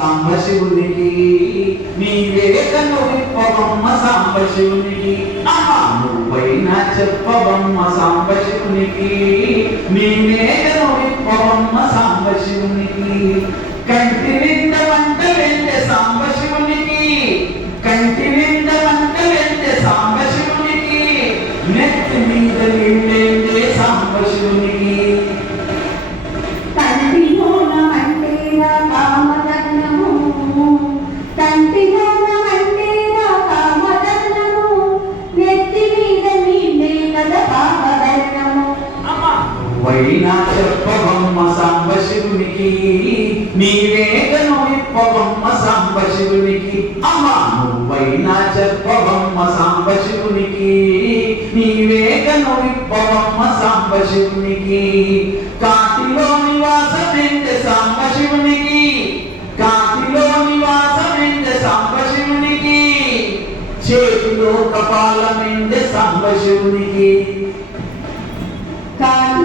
సాంబశివునికి నీవే కను విప్పవమ్మ సాంబశివునికి. నువ్వైన నువ్వైనా చెప్పవమ్మ సాంబశివునికి నీవే కను విప్పవమ్మ సాంబశివునికి. కంటి నిండ వంట వెంటే సాంబశివునికి కంటి నిండ వంట వెంటే సాంబశివునికి. నెత్తి వైనా చెప్పవమ్మ సాంబశివునికి నీవేగను విప్పవమ్మ సాంబశివునికి అమ్మ నువ్వైనా చెప్పవమ్మ సాంబశివునికి నీవేగను విప్పవమ్మ సాంబశివునికి కాటిలో నివాసమెంటే సాంబశివునికి కాటిలో నివాసమెంటే సాంబశివునికి చేతిలో కపాలమెంటే సాంబశివునికి కానీ